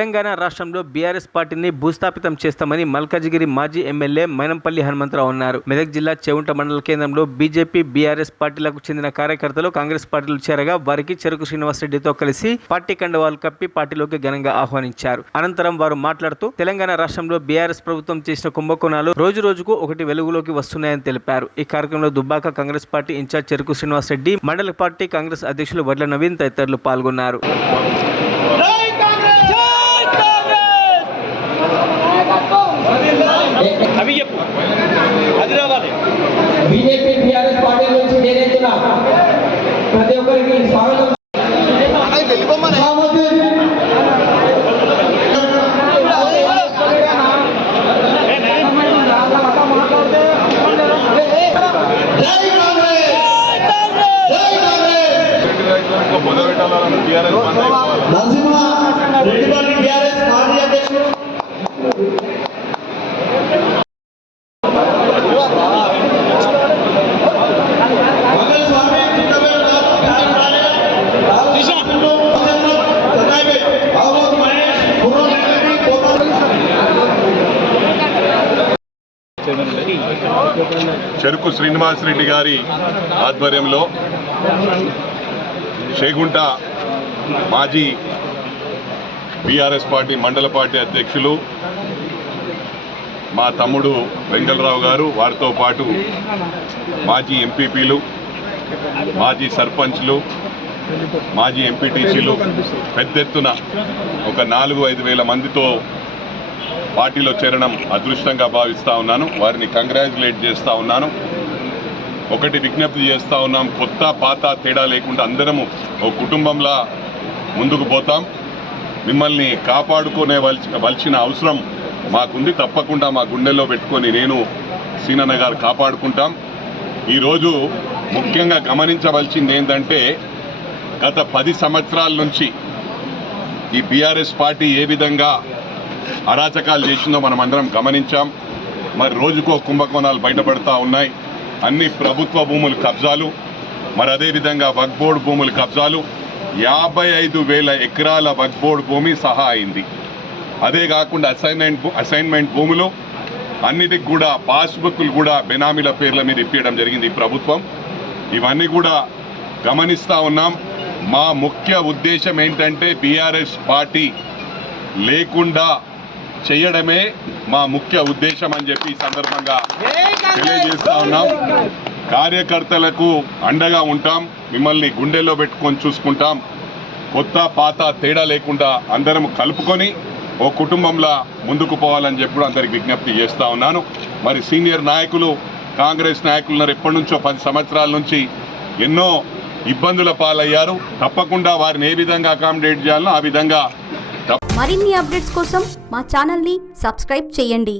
తెలంగాణ రాష్ట్రంలో బీఆర్ఎస్ పార్టీని భూస్థాపితం చేస్తామని మల్కాజిగిరి మాజీ ఎమ్మెల్యే మైనంపల్లి హనుమంతరావు అన్నారు. మెదక్ జిల్లా చెవుంట మండల కేంద్రంలో బీజేపీ బీఆర్ఎస్ పార్టీలకు చెందిన కార్యకర్తలు కాంగ్రెస్ పార్టీలో చేరగా వారికి చెరుకు శ్రీనివాసరెడ్డితో కలిసి పార్టీ కండువాలు కప్పి పార్టీలోకి ఘనంగా ఆహ్వానించారు. అనంతరం వారు మాట్లాడుతూ తెలంగాణ రాష్ట్రంలో బీఆర్ఎస్ ప్రభుత్వం చేసిన కుంభకోణాలు రోజు రోజుకు ఒకటి వెలుగులోకి వస్తున్నాయని తెలిపారు. ఈ కార్యక్రమంలో దుబ్బాక కాంగ్రెస్ పార్టీ ఇన్ఛార్జ్ చెరుకు శ్రీనివాసరెడ్డి, మండల పార్టీ కాంగ్రెస్ అధ్యక్షులు వడ్ల నవీన్ తదితరులు పాల్గొన్నారు. బీజేపీ బీఆర్ఎస్ పార్టీ నుంచి చేరేసిన ప్రతి ఒక్కరికి స్వాగతం. చెరుకు శ్రీనివాసరెడ్డి గారి ఆధ్వర్యంలో చేగుంట మాజీ బీఆర్ఎస్ పార్టీ మండల పార్టీ అధ్యక్షులు మా తమ్ముడు వెంగళరావు గారు, వారితో పాటు మాజీ ఎంపీపీలు, మాజీ సర్పంచ్లు, మాజీ ఎంపీటీసీలు పెద్ద ఎత్తున ఒక 4-5 వేల మందితో పార్టీలో చేరడం అదృష్టంగా భావిస్తూ ఉన్నాను. వారిని కంగ్రాచులేట్ చేస్తూ ఉన్నాను. ఒకటి విజ్ఞప్తి చేస్తూ ఉన్నాం, కొత్త పాత తేడా లేకుండా అందరము ఒక కుటుంబంలా ముందుకు పోతాం. మిమ్మల్ని కాపాడుకునే వలసిన అవసరం మాకుంది. తప్పకుండా మా గుండెల్లో పెట్టుకొని నేను సీనన్న గారు కాపాడుకుంటాం. ఈరోజు ముఖ్యంగా గమనించవలసింది ఏంటంటే, గత 10 సంవత్సరాల నుంచి ఈ బీఆర్ఎస్ పార్టీ ఏ విధంగా అరాచకాలు చేసిందో మనం అందరం గమనించాం. మరి రోజుకో కుంభకోణాలు బయటపడతా ఉన్నాయి. అన్ని ప్రభుత్వ భూములు కబ్జాలు, మరి అదేవిధంగా వక్ఫ్ బోర్డు భూములు కబ్జాలు, 55,000 ఎకరాల వక్ఫ్ బోర్డు భూమి సహా అయింది. అదే కాకుండా అసైన్మెంట్ భూములు అన్నిటికి కూడా పాస్బుక్లు కూడా బెనామీల పేర్ల మీద ఇప్పించడం జరిగింది ఈ ప్రభుత్వం. ఇవన్నీ కూడా గమనిస్తూ ఉన్నాం. మా ముఖ్య ఉద్దేశం ఏంటంటే బీఆర్ఎస్ పార్టీ లేకుండా చేయడమే మా ముఖ్య ఉద్దేశం అని చెప్పి ఈ సందర్భంగా తెలియజేస్తా ఉన్నాం. కార్యకర్తలకు అండగా ఉంటాం, మిమ్మల్ని గుండెల్లో పెట్టుకొని చూసుకుంటాం. కొత్త పాత తేడా లేకుండా అందరం కలుపుకొని ఓ కుటుంబంలా ముందుకు పోవాలని చెప్పి అందరికి విజ్ఞప్తి చేస్తూ ఉన్నాను. మరి సీనియర్ నాయకులు, కాంగ్రెస్ నాయకులు ఉన్నారు, ఎప్పటి నుంచో 10 సంవత్సరాల నుంచి ఎన్నో ఇబ్బందుల పాలయ్యారు. తప్పకుండా వారిని ఏ విధంగా అకామిడేట్ చేయాలో ఆ విధంగా. మరిన్ని అప్డేట్స్ కోసం మా ఛానల్ని సబ్స్క్రైబ్ చేయండి.